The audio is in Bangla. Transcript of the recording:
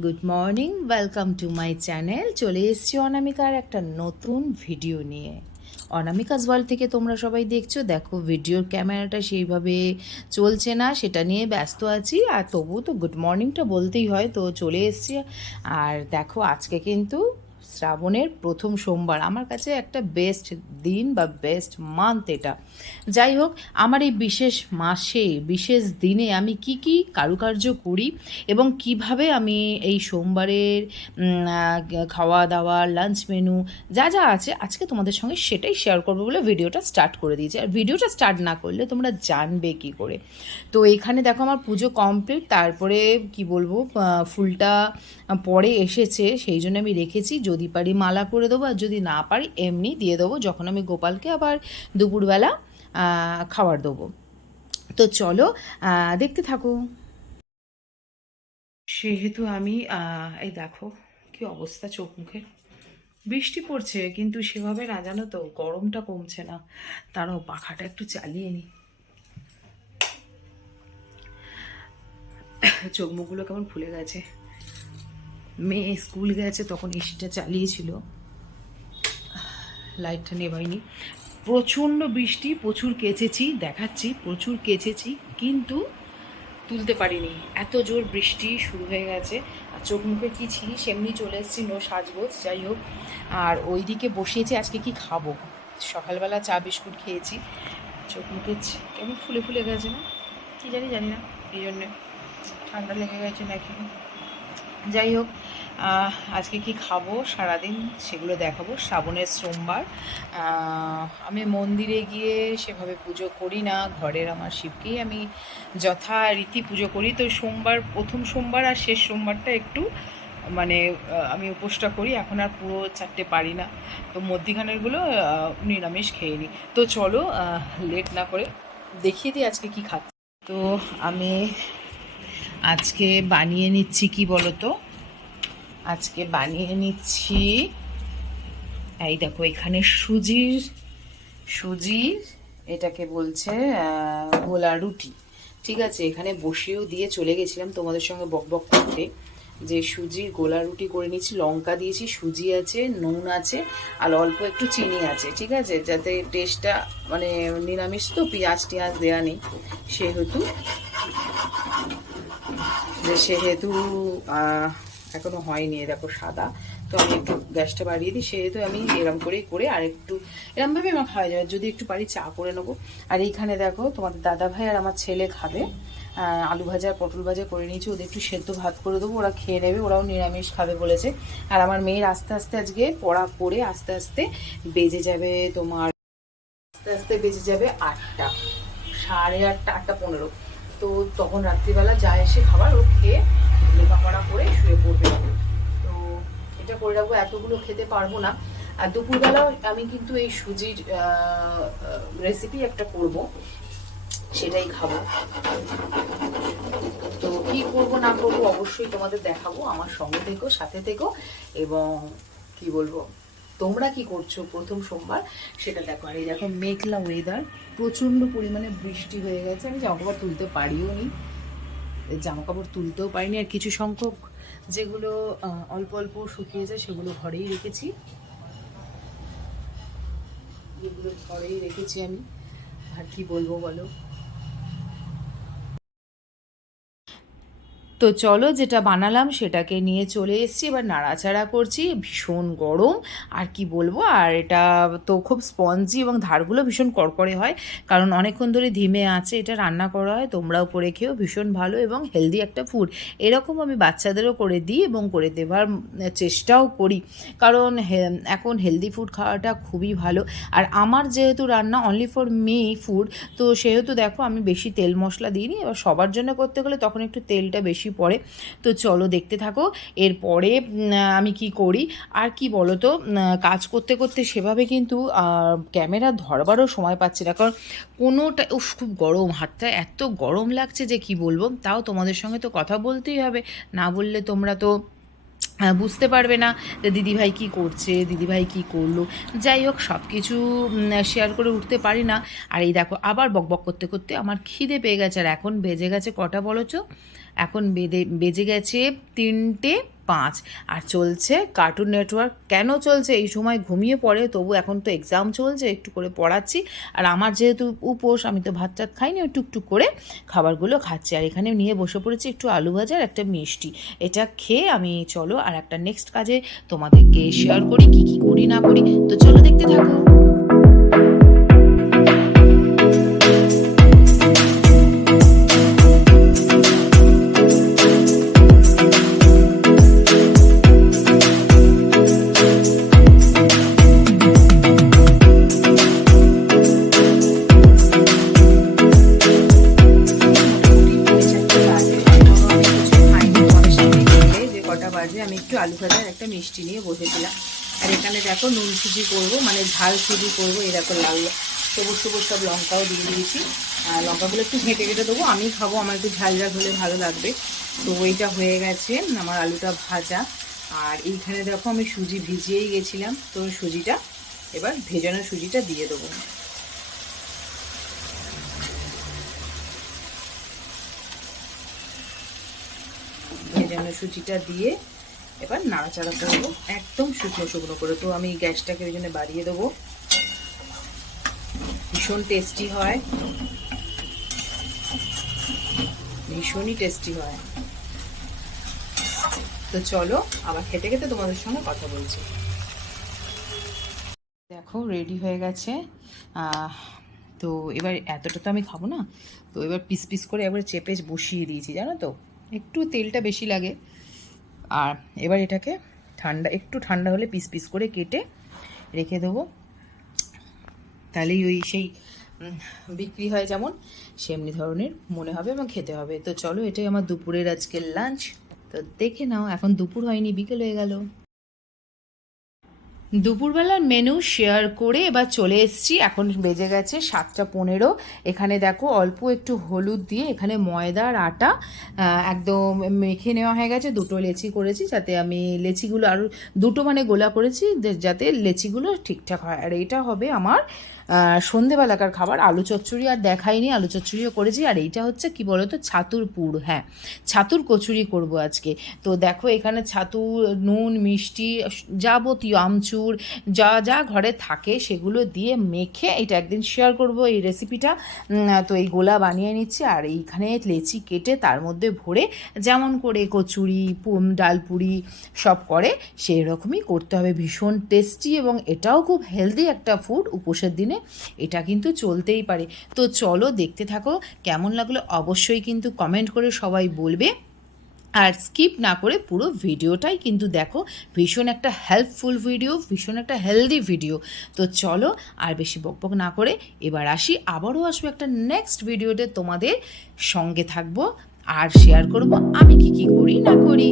Good morning welcome to my channel চলে এসছি অনামিকার একটা নতুন ভিডিও নিয়ে। অনামিকাস ওয়ার্ল্ড থেকে তোমরা সবাই দেখছ, দেখো ভিডিওর ক্যামেরাটা সেইভাবে চলছে না, সেটা নিয়ে ব্যস্ত আছি। আর তবু তো গুড মর্নিংটা বলতেই হয়, তো চলে এসছি। আর দেখো, আজকে কিন্তু শ্রাবণের প্রথম সোমবার। আমার কাছে একটা বেস্ট দিন বা বেস্ট মান্থ এটা। যাই হোক, আমার এই বিশেষ মাসে, বিশেষ দিনে আমি কি কি কারুকার্য করি এবং কীভাবে আমি এই সোমবারের খাওয়া দাওয়া লাঞ্চ মেনু যা যা আছে আজকে তোমাদের সঙ্গে সেটাই শেয়ার করব বলে ভিডিওটা স্টার্ট করে দিয়েছি। আর ভিডিওটা স্টার্ট না করলে তোমরা জানবে কি করে। তো এখানে দেখো আমার পুজো কমপ্লিট তারপরে কি বলব ফুলটা পরে এসেছে, সেই জন্য আমি রেখেছি। যদি পারি মালা করে দেবো আর যদি না পারি এমনি দিয়ে দেবো, যখন আমি গোপালকে আবার দুপুরবেলা খাবার দেবো। তো চলো দেখতে থাকো। সেহেতু আমি এই দেখো কি অবস্থা চোখ মুখের বৃষ্টি পড়ছে, কিন্তু সেভাবে না জানো তো, গরমটা কমছে না। তারাও পাখাটা একটু চালিয়ে নি। চোখ মুখগুলো কেমন ফুলে গেছে। মেয়ে স্কুল গেছে, তখন এসিটা চালিয়েছিল। লাইটটা নেভাইনি প্রচণ্ড বৃষ্টি, প্রচুর কেচেছি, দেখাচ্ছি, প্রচুর কেচেছি, কিন্তু তুলতে পারিনি। এত জোর বৃষ্টি শুরু হয়ে গেছে, আর চোখ মুখে কী ছিলি সেমনি চলে এসেছি নো সাজগোজ, যাই হোক। আর ওইদিকে বসিয়েছি, আজকে কি খাব? সকালবেলা চা, বিস্কুট খেয়েছি। চোখ মুখে কেমন ফুলে ফুলে গেছে না? কী জানি জানি না এই জন্যে। ঠান্ডা লেগে গেছে নাকি? যাই হোক আজকে কি খাব সারাদিন সেগুলো দেখাবো। শ্রাবণের সোমবার। আমি মন্দিরে গিয়ে সেভাবে পুজো করি না, ঘরের আমার শিবকেই আমি যথারীতি পুজো করি। তো সোমবার, প্রথম সোমবার আর শেষ সোমবারটা একটু মানে আমি উপোসটা করি। এখন আর পুরো চারটে পারি না। তো মধ্যিখানেরগুলো নিরামিষ খেয়ে নিই। তো চলো লেট না করে দেখিয়ে দিই আজকে কি খাচ্ছি। তো আমি আজকে বানিয়ে নিচ্ছি কি বলতো? আজকে বানিয়ে নিচ্ছি, এই দেখো এখানে সুজির সুজির এটাকে বলছে গোলা রুটি। ঠিক আছে, এখানে বসিয়েও দিয়ে চলে গেছিলাম তোমাদের সঙ্গে বক বক করতে। যে সুজির গোলা রুটি করে নিচ্ছি লঙ্কা দিয়েছি, সুজি আছে, নুন আছে, আর অল্প একটু চিনি আছে, ঠিক আছে? যাতে টেস্টটা মানে নিরামিষ তো, পেঁয়াজ টিয়াজ দেওয়া নেই, সেহেতু যে সেহেতু এখনও হয়নি দেখো সাদা। তো আমি একটু গ্যাসটা বাড়িয়ে দিই, সেহেতু আমি এরম করেই করে আর একটু, এরমভাবে আমার খাওয়া যাবে যদি একটু পারি চা করে নেব। আর এইখানে দেখো, তোমাদের দাদা ভাই আর আমার ছেলে খাবে। আলু ভাজা, পটল ভাজা করে নিয়েছি। ওদের একটু সেদ্ধ ভাত করে দেবো, ওরা খেয়ে নেবে, ওরাও নিরামিষ খাবে বলেছে। আর আমার মেয়ের আস্তে আস্তে আজকে পড়া করে আস্তে আস্তে বেজে যাবে তোমার, আস্তে আস্তে বেজে যাবে আটটা, সাড়ে আটটা আটটা পনেরো। তো তখন রাত্রিবেলা যা এসে খাবার ও খেয়ে লেখাপড়া করে শুয়ে পড়বে তো এটা করে রাখব, এতগুলো খেতে পারব না। আর দুপুরবেলাও আমি কিন্তু এই সুজির রেসিপি একটা করব, সেটাই খাব। তো কি করব, না করব অবশ্যই তোমাদের দেখাবো, আমার সঙ্গে থেকো, সাথে থেকো, এবং কি বলব? তোমরা কি করছ প্রথম সোমবার? সেটা দেখো, আর এই দেখো মেঘলা ওয়েদার প্রচণ্ড পরিমাণে বৃষ্টি হয়ে গেছে। আমি জামা কাপড় তুলতে পারিও নি। জামা কাপড় তুলতেও পারিনি। আর কিছু সংখ্যক যেগুলো অল্প অল্প শুকিয়ে যায় সেগুলো ঘরেই রেখেছি। যেগুলো ঘরেই রেখেছি আমি। আর কি বলব বলো? তো চলো যেটা বানালাম সেটাকে নিয়ে চলে এসেছি। এবার নাড়াচাড়া করছি, ভীষণ গরম। আর কি বলব, আর এটা তো খুব স্পঞ্জি এবং ধারগুলো ভীষণ কড়কড়ে হয়, কারণ অনেকক্ষণ ধরে ধিমে আছে, এটা রান্না করা হয়, তোমরাও করে খেও, ভীষণ ভালো এবং হেলদি একটা ফুড এরকম আমি বাচ্চাদেরও করে দিই এবং করে দেওয়ার চেষ্টাও করি, কারণ এখন হেলদি ফুড খাওয়াটা খুবই ভালো। আর আমার যেহেতু রান্না অনলি ফর মি ফুড তো সেহেতু দেখো আমি বেশি তেল মশলা দিইনি, এবার সবার জন্য করতে গেলে তখন একটু তেলটা বেশি পড়ে। তো চলো দেখতে থাকো, এরপরে আমি কি করি? আর কি বলো তো কাজ করতে করতে সেভাবে কিন্তু ক্যামেরা ধরবারও সময় পাচ্ছি না। কারণ কোনোটা, উফ, খুব গরম, হাতটা এত গরম লাগছে যে কি বলব? তাও তোমাদের সঙ্গে তো কথা বলতেই হবে। না বললে তোমরা তো বুঝতে পারবে না যে দিদিভাই কী করছে, দিদিভাই কী করল। যাই হোক সব কিছু শেয়ার করে উঠতে পারি না। আর এই দেখো, আবার বকবক করতে করতে আমার খিদে পেয়ে গেছে। আর এখন বেজে গেছে কটা বলো এখন বেদে, বেজে গেছে তিনটে। পাঁচ। আর চলছে কার্টুন নেটওয়ার্ক কেন চলছে? এই সময় ঘুমিয়ে পড়ে, তবু এখন তো এক্সাম চলছে, একটু করে পড়াচ্ছি। আর আমার যেহেতু উপোস, আমি তো ভাত টাত খাইনি ওই টুকটুক করে খাবারগুলো খাচ্ছি। আর এখানে নিয়ে বসে পড়েছি একটু আলু ভাজা আর একটা মিষ্টি। এটা খেয়ে আমি চলো, আর একটা নেক্সট কাজে তোমাদেরকে শেয়ার করি, কি কি করি, না করি। তো চলো দেখতে থাকো। কটা আমি একটু আলু ভাজার একটা মিষ্টি নিয়ে বসেছিলাম। আর এখানে দেখো নুন সুজি করব মানে ঝাল সুজি করব দেখো লাল সবুজ সবুজ সব লঙ্কাও দিয়ে দিয়েছি। আর লঙ্কাগুলো একটু ঘেঁটে ঘেঁটে দেবো, আমি খাব, আমার একটু ঝাল ঝাল হলে ভালো লাগবে। তো ওইটা হয়ে গেছে আমার আলুটা ভাজা। আর এইখানে দেখো আমি সুজি ভিজিয়েই গেছিলাম, তো সুজিটা এবার ভেজানো সুজিটা দিয়ে দেবো। ভেজানো সুজিটা দিয়ে এবার নাড়াচাড়া করব, একদম শুকনো শুকনো করে। তো আমি গ্যাসটাকে ওই জন্য বাড়িয়ে দেবো। ভীষণ টেস্টি হয়। ভীষণই টেস্টি হয়। তো চলো, আবার খেতে খেতে তোমাদের সঙ্গে কথা বলছি। দেখো রেডি হয়ে গেছে। তো এবার এতটা তো আমি খাব না। তো এবার পিস পিস করে একবার চেপে বসিয়ে দিয়েছি, জানো তো? একটু তেলটা বেশি লাগে। আর এবার এটাকে ঠান্ডা, একটু ঠান্ডা হলে পিস পিস করে কেটে রেখে দেবো। তাহলেই ওই সেই বিক্রি হয় যেমন সেমনি ধরনের, মনে হবে এবং খেতে হবে। তো চলো এটাই আমার দুপুরের আজকের লাঞ্চ তো দেখে নাও, এখন দুপুর হয়নি, বিকেল হয়ে গেল। দুপুরবেলার মেনু শেয়ার করে এবার চলে এসছি। এখন বেজে গেছে সাতটা পনেরো। এখানে দেখো অল্প একটু হলুদ দিয়ে এখানে ময়দা আর আটা একদম মেখে নেওয়া হয়ে গেছে। দুটো লেচি করেছি যাতে আমি লেচিগুলো আরও দুটো মানে গোলা করেছি যাতে লেচিগুলো ঠিকঠাক হয়। আর এটা হবে আমার সন্ধেবেলাকার খাবার, আলু চচ্চড়ি আর দেখাইনি, আলু চচ্চড়িও করেছি। আর এইটা হচ্ছে কি বলতো? ছাতুর পুর হ্যাঁ। ছাতুর কচুরি করব আজকে। তো দেখো, এখানে ছাতু নুন, মিষ্টি, যাবতীয় আমচুর, যা যা ঘরে থাকে সেগুলো দিয়ে মেখে এটা একদিন শেয়ার করব এই রেসিপিটা তো এই গোলা বানিয়ে নিচ্ছি আর এইখানে লেচি কেটে তার মধ্যে ভরে যেমন করে কচুরি ডালপুরি সব করে সেই রকমই করতে হবে। ভীষণ টেস্টি এবং এটাও খুব হেলদি একটা ফুড উপোসের দিনে এটা কিন্তু চলতেই পারে। তো চলো দেখতে থাকো, কেমন লাগল অবশ্যই কিন্তু কমেন্ট করে সবাই বলবে। আর স্কিপ না করে পুরো ভিডিওটাই কিন্তু দেখো, ভীষণ একটা হেল্পফুল ভিডিও ভীষণ একটা হেলদি ভিডিও তো চলো আর বেশি বকবক না করে এবার আসি, আবারও আসব একটা নেক্সট ভিডিওতে তোমাদের সঙ্গে থাকব। আর শেয়ার করব আমি কি কি করি না করি।